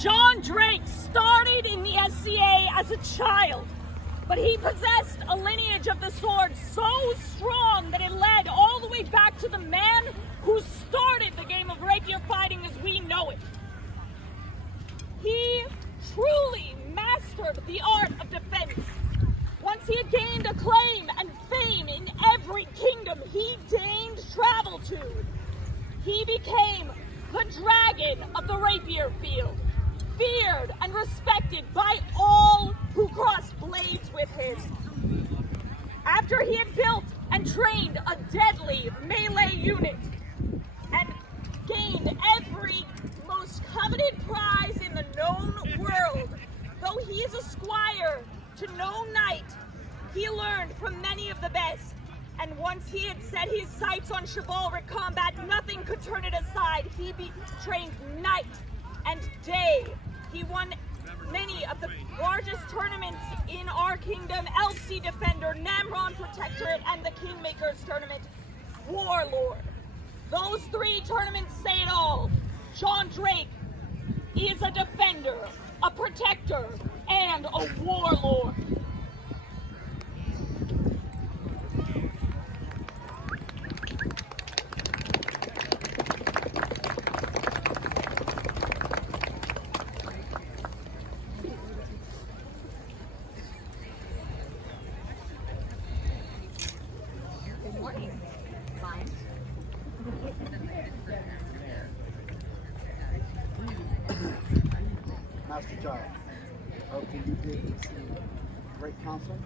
John Drake started in the SCA as a child, but he possessed a lineage of the sword so strong that it led all the way back to the man who started the game of rapier fighting as we know it. He truly mastered the art of defense. Once he had gained acclaim and fame in every kingdom he deigned travel to, he became the dragon of the rapier field, feared and respected by all who crossed blades with him. After he had built and trained a deadly melee unit and gained every most coveted prize in the known world, though he is a squire to no knight, he learned from many of the best, and once he had set his sights on chivalric combat, nothing could turn it aside. He trained night and day. He won many of the largest tournaments in our kingdom: Elfsea Defender, Namron Protectorate, and the Kingmakers Tournament, Warlord. Those 3 tournaments say it all. John Drake is a defender, a protector, and a warlord. Master Child, I hope that you did great counsel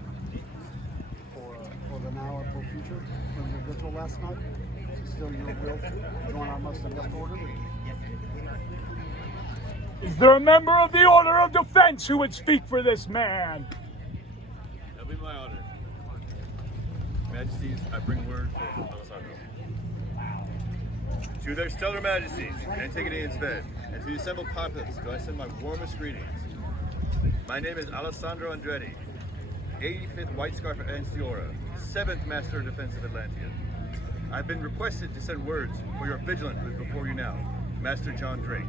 for the now and for future from your vigil last night. It's still your will to join our most elect order. Is there a member of the Order of Defense who would speak for this man? That'll be my honor. Majesties, I bring word from Alessandro. To their stellar majesties, Antigone and Sved, and to the assembled populace, do I send my warmest greetings. My name is Alessandro Andretti, 85th White Scarf of Anstiora, 7th Master of Defense of Atlantia. I've been requested to send words for your vigilant who is before you now, Master John Drake.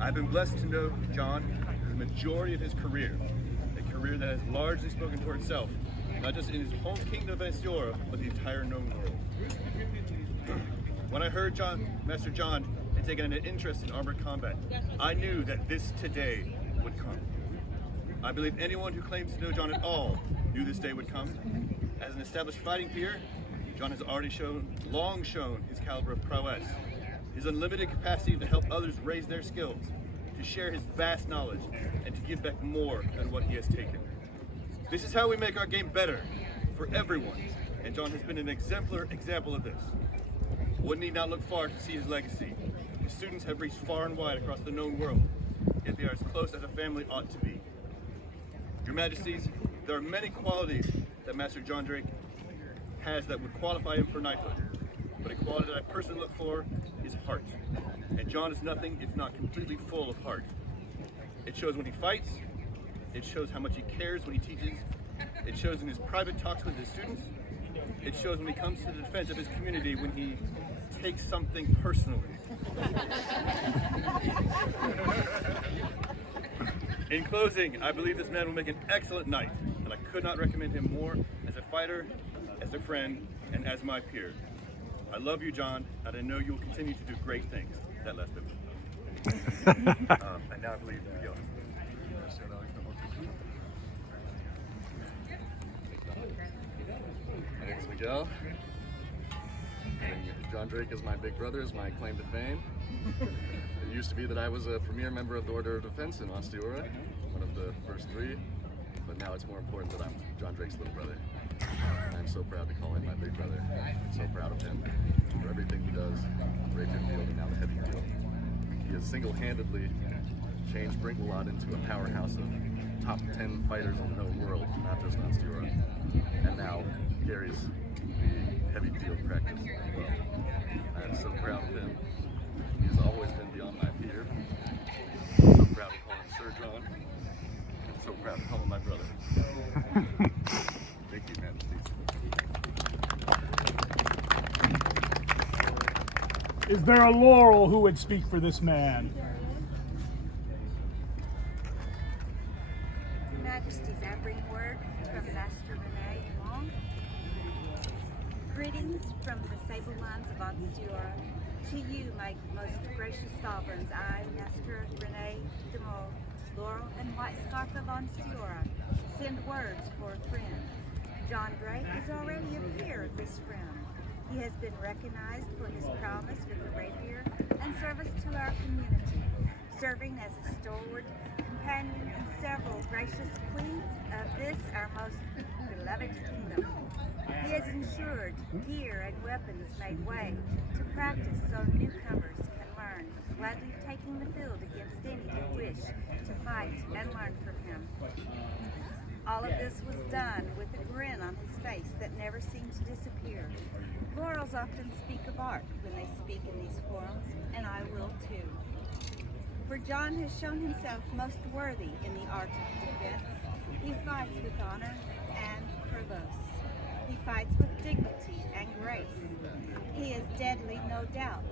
I've been blessed to know John the majority of his career, a career that has largely spoken for itself, not just in his home kingdom of Anstiora, but the entire known world. When I heard Master John had taken an interest in armored combat, I knew that this today would come. I believe anyone who claims to know John at all knew this day would come. As an established fighting peer, John has already long shown his caliber of prowess, his unlimited capacity to help others raise their skills, to share his vast knowledge, and to give back more than what he has taken. This is how we make our game better for everyone, and John has been an exemplar example of this. One need not look far to see his legacy. His students have reached far and wide across the known world, yet they are as close as a family ought to be. Your Majesties, there are many qualities that Master John Drake has that would qualify him for knighthood, but a quality that I personally look for is heart. And John is nothing if not completely full of heart. It shows when he fights, it shows how much he cares when he teaches, it shows in his private talks with his students, it shows when he comes to the defense of his community when he takes something personally. In closing, I believe this man will make an excellent knight, and I could not recommend him more as a fighter, as a friend, and as my peer. I love you, John, and I know you will continue to do great things. That last bit. And now I believe Miguel. My name is Miguel. And John Drake is my big brother, is my claim to fame. It used to be that I was a premier member of the Order of Defense in Ostiora, one of the first 3, but now it's more important that I'm John Drake's little brother. I'm so proud to call him my big brother. I'm so proud of him for everything he does on the rapier field and now the heavy field. He has single-handedly changed Brinkelot into a powerhouse of top 10 fighters in the known world, not just Ostiora, and now carries the heavy field practice as well. I am so proud of him. He has always been beyond my peer. I'm so proud to call him Sir John. I'm so proud to call him my brother. Thank you, Majesty. Is there a Laurel who would speak for this man? Majesties, I bring word from Master Rene Long. Greetings from the sable lands of Anstiora. To you, my most gracious sovereigns, I, Master Rene de Mol, Laurel and White Scarf of Anstiora, send words for a friend. John Drake has already appeared this room. He has been recognized for his prowess with the rapier and service to our community, serving as a stalwart companion in several gracious queens of this our most beloved kingdom. He has ensured gear and weapons made way to practice so newcomers can learn, gladly taking the field against any who wish to fight and learn from him. All of this was done with a grin on his face that never seemed to disappear. Mortals often speak of art when they speak in these forums, and I will too. For John has shown himself most worthy in the art of defense. He fights with honor and purpose. He fights with dignity and grace. He is deadly, no doubt,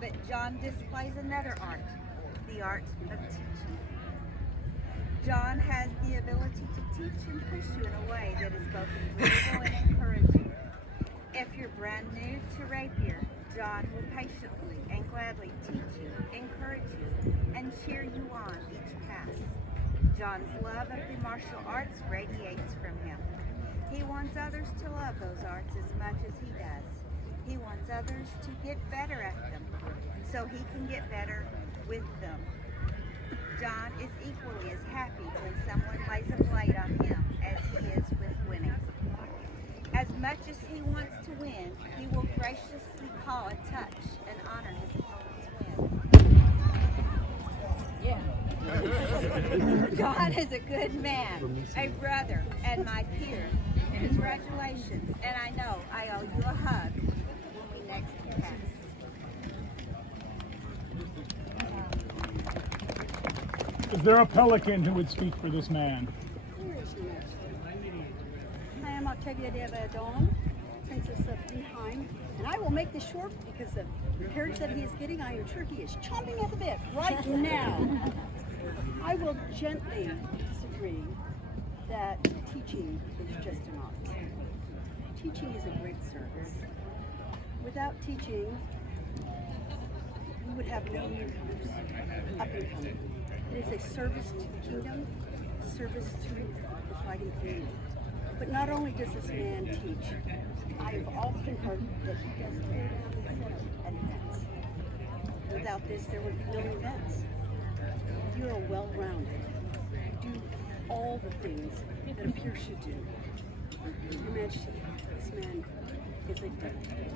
but John displays another art, the art of teaching. John has the ability to teach and push you in a way that is both agreeable and encouraging. If you're brand new to rapier, John will patiently and gladly teach you, encourage you, and cheer you on each pass. John's love of the martial arts radiates from him. He wants others to love those arts as much as he does. He wants others to get better at them, so he can get better with them. John is equally as happy when someone lays a blade on him as he is with winning. As much as he wants to win, he will graciously call a touch and honor his opponent's win. John is a good man, a brother, and my peer. Congratulations, and I know I owe you a hug when we next pass. Is there a pelican who would speak for this man? I am Octavia de Avedon, Princess of Eheim, and I will make this short because the heritage that he is getting, I am sure he is chomping at the bit right now. I will gently disagree that teaching is just an art. Teaching is a great service. Without teaching, we would have no newcomers, up and coming. It is a service to the kingdom, a service to the fighting community. But not only does this man teach, I have often heard that he does tear down the center at events. Without this, there would be no events. You are well-rounded. You do all the things that a peer should do. Your Majesty, this man is a deputy.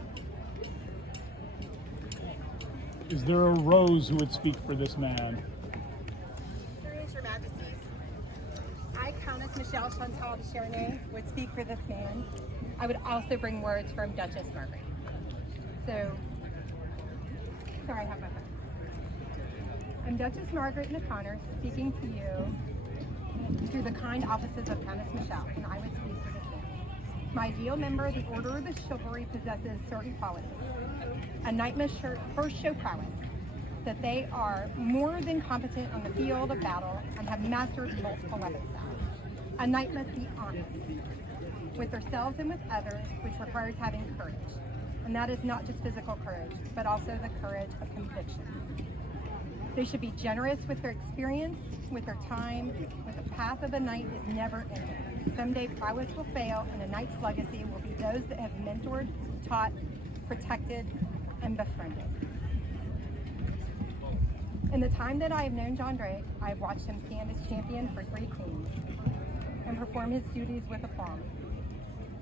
Is there a rose who would speak for this man? There is, Your Majesties. I, Countess Michelle Chantal de Chernay, would speak for this man. I would also bring words from Duchess Margaret. So, sorry, I have my phone. I'm Duchess Margaret O'Connor speaking to you through the kind offices of Countess Michelle, and I would speak for this man. My ideal member of the Order of the Chivalry possesses certain qualities. A knight must first show prowess, that they are more than competent on the field of battle and have mastered multiple weapon styles. A knight must be honest with themselves and with others, which requires having courage. And that is not just physical courage, but also the courage of conviction. They should be generous with their experience, with their time, with the path of a knight is never ending. Someday prowess will fail, and a knight's legacy will be those that have mentored, taught, protected, and befriended. In the time that I have known John Drake, I have watched him stand as champion for 3 queens and perform his duties with aplomb.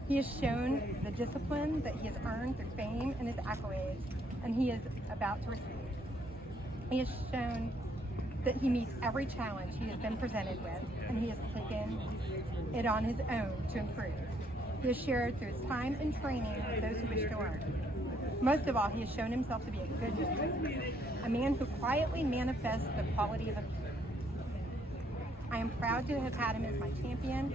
He has shown the discipline that he has earned through fame and his accolades, and he is about to receive. He has shown that he meets every challenge he has been presented with, and he has taken it on his own to improve. He has shared through his time and training with those who wish to learn. Most of all, he has shown himself to be a good man, a man who quietly manifests the quality of a peer. I am proud to have had him as my champion.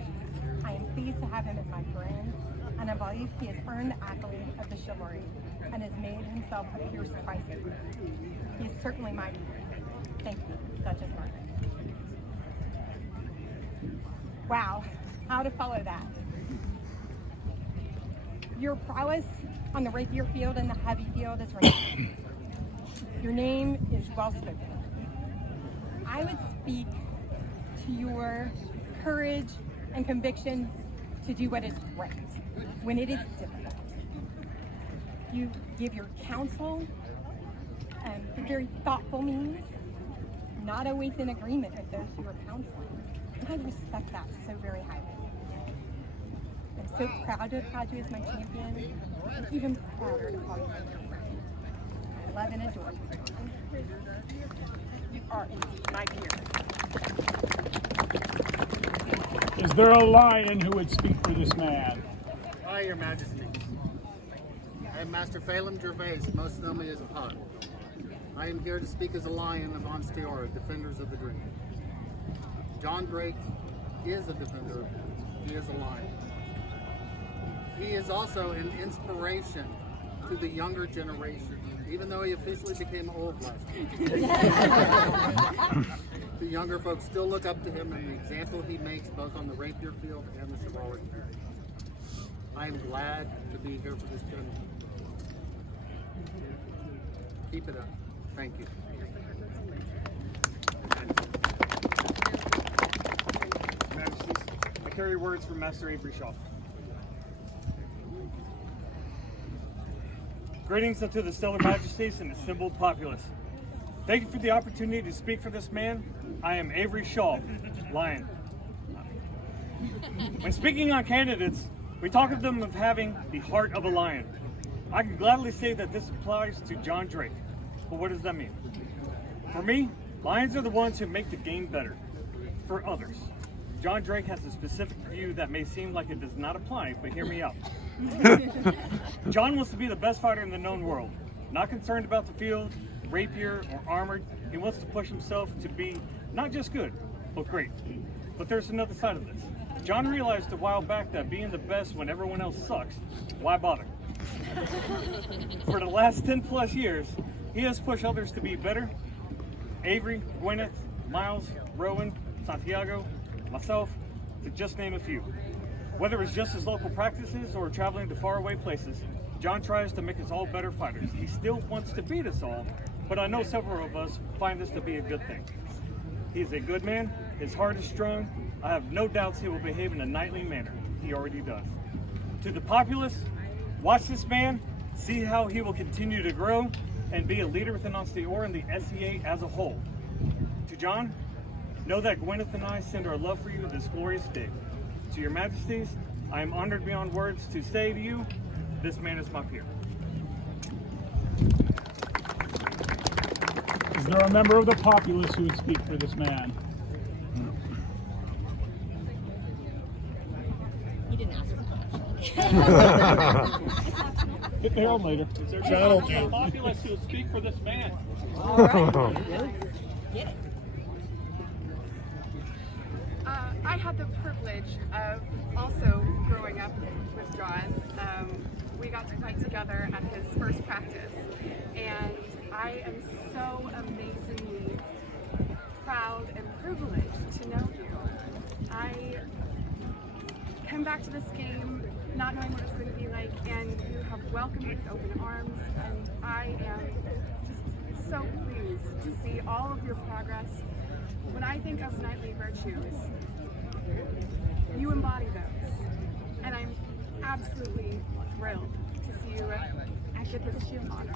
I am pleased to have him as my friend, and I believe he has earned the accolade of the chivalry and has made himself a fierce fighter. He is certainly my leader. Thank you, Duchess Margaret. Wow, how to follow that. Your prowess on the rapier field and the heavy field is renowned. Your name is well spoken. I would speak to your courage and conviction to do what is right when it is difficult. You give your counsel in very thoughtful means, not always in agreement with those you are counseling. And I respect that so very highly. I'm so proud to have had you as my champion, and even prouder to call you my dear friend. I love and adore you. You are indeed my peer. Is there a lion who would speak for this man? Aye, Your Majesty. I am Master Phelim Gervais, most known as Pod. I am here to speak as a lion of Onsteora, defenders of the dream. John Drake is a defender. He is a lion. He is also an inspiration to the younger generation, even though he officially became old last year. The younger folks still look up to him and the example he makes both on the rapier field and the chivalric field. I am glad to be here for this journey. Keep it up. Thank you. Majesties, I carry words from Master Avery Shaw. Greetings unto the stellar majesties and assembled populace. Thank you for the opportunity to speak for this man. I am Avery Shaw, Lion. When speaking on candidates, we talk of them of having the heart of a lion. I can gladly say that this applies to John Drake. But what does that mean? For me, lions are the ones who make the game better. For others, John Drake has a specific view that may seem like it does not apply, but hear me out. John wants to be the best fighter in the known world. Not concerned about the field, rapier, or armored. He wants to push himself to be not just good, but great. But there's another side of this. John realized a while back that being the best when everyone else sucks, why bother? For the last 10 plus years, he has pushed others to be better. Avery, Gwyneth, Miles, Rowan, Santiago, myself, to just name a few. Whether it's just his local practices or traveling to faraway places, John tries to make us all better fighters. He still wants to beat us all, but I know several of us find this to be a good thing. He's a good man, his heart is strong. I have no doubts he will behave in a knightly manner. He already does. To the populace, watch this man, see how he will continue to grow and be a leader within Onsteora and the SEA as a whole. To John, know that Gwyneth and I send our love for you this glorious day. To your majesties, I am honored beyond words to say to you, this man is my peer. Is there a member of the populace who would speak for this man? You didn't ask Hit the hell later. Is there a member of the populace who would speak for this man? All right. Get it. I had the privilege of also growing up with John. We got to fight together at his first practice, and I am so amazingly proud and privileged to know you. I come back to this game not knowing what it's going to be like, and you have welcomed me with open arms, and I am just so pleased to see all of your progress. When I think of knightly virtues, you embody those, and I'm absolutely thrilled to see you get this honor.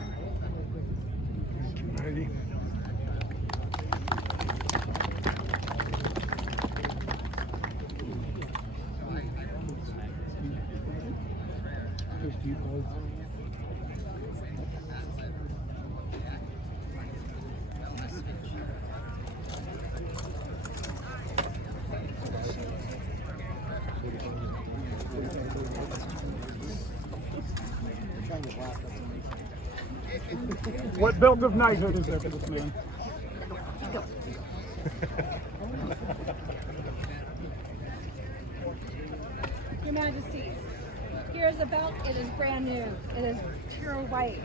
What belt of knighthood is there for this man? Your Majesty, here is a belt. It is brand new. It is pure white,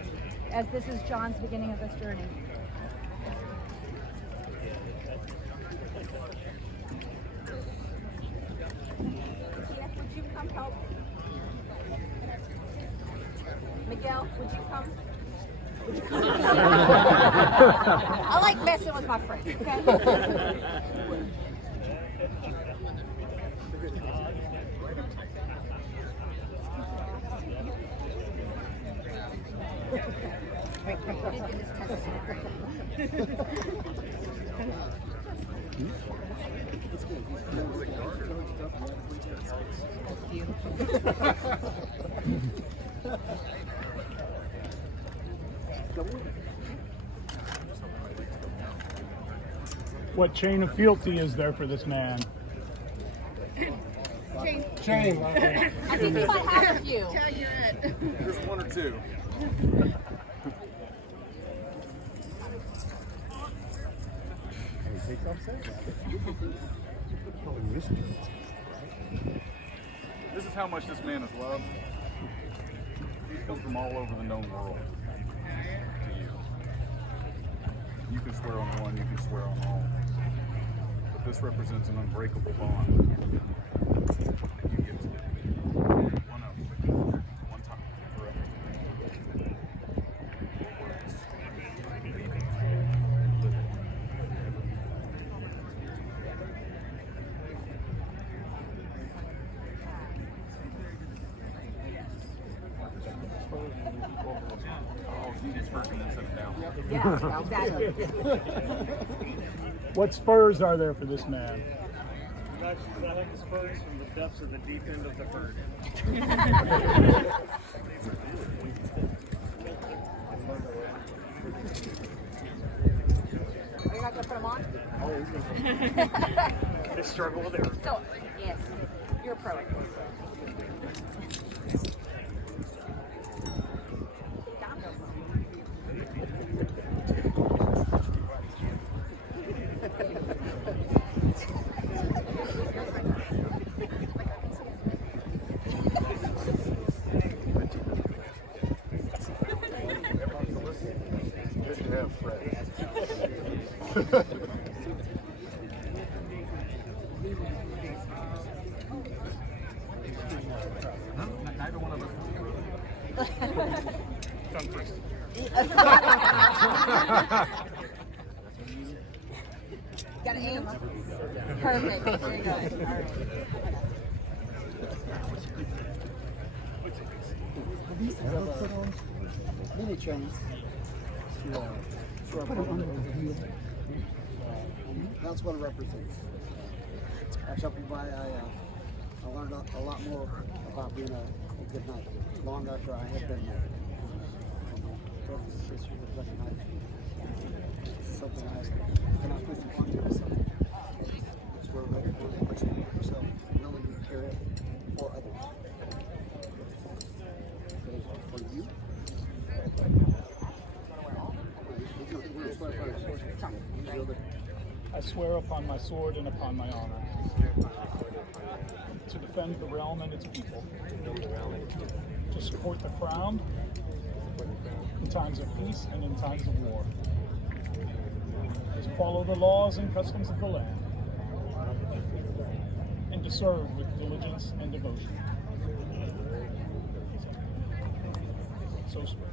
as this is John's beginning of this journey. Miguel, would you come? I like messing with my friends, okay? What chain of fealty is there for this man? Chain. I think we might have a few. There's one or two. This is how much this man is loved. He's come from all over the known world to you. You can swear on one, you can swear on all. But this represents an unbreakable bond. You give to them. One of them. One time. Forever. Words. Believe it. Live it. Yeah, exactly. What spurs are there for this man? I like the spurs from the depths of the deep end of the herd. Are you not going to put them on? The struggle there. So, yes, you're a pro. Good to have friends. Neither one of us. Come first. Got an aim? Perfect. Very good. All right. These are mini trains. That's what it represents. I shall be by. I learned a lot more about being a good knight long after I had been there. Brothers and sisters of the knight. Something I cannot put in front of something. It's where we're pushing yourself, willing to carry it for others. For you. I swear upon my sword and upon my honor to defend the realm and its people, to support the crown in times of peace and in times of war, to follow the laws and customs of the land, and to serve with diligence and devotion. So swear.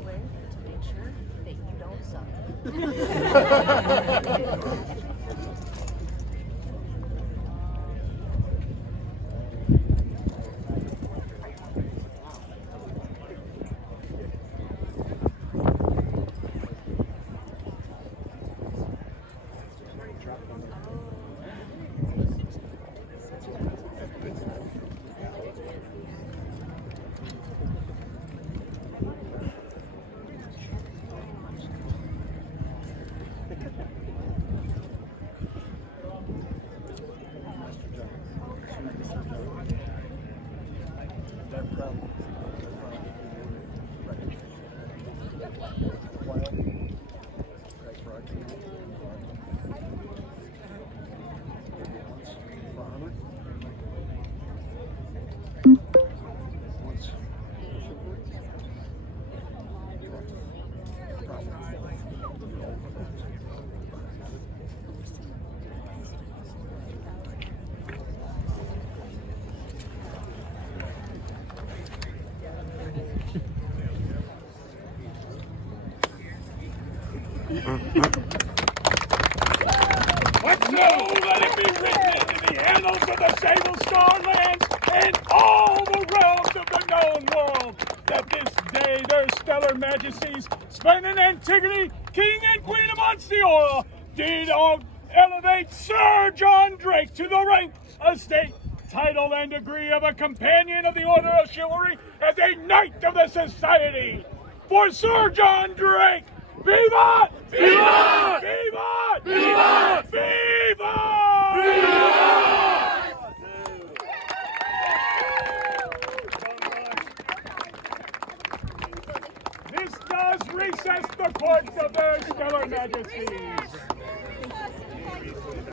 Swear to make sure that you don't suck. But so let it be written in the annals of the Sable Star Lands and all the realms of the known world that this day their stellar majesties, Sven and Antigone, King and Queen of Monstiora, did elevate Sir John Drake to the rank, estate, title, and degree of a companion of the Order of Chivalry as a Knight of the Society. For Sir John Drake, vivat! Vivat! Vivat! Vivat! Vivat! Vivat! This does recess the courts of their stellar majesties.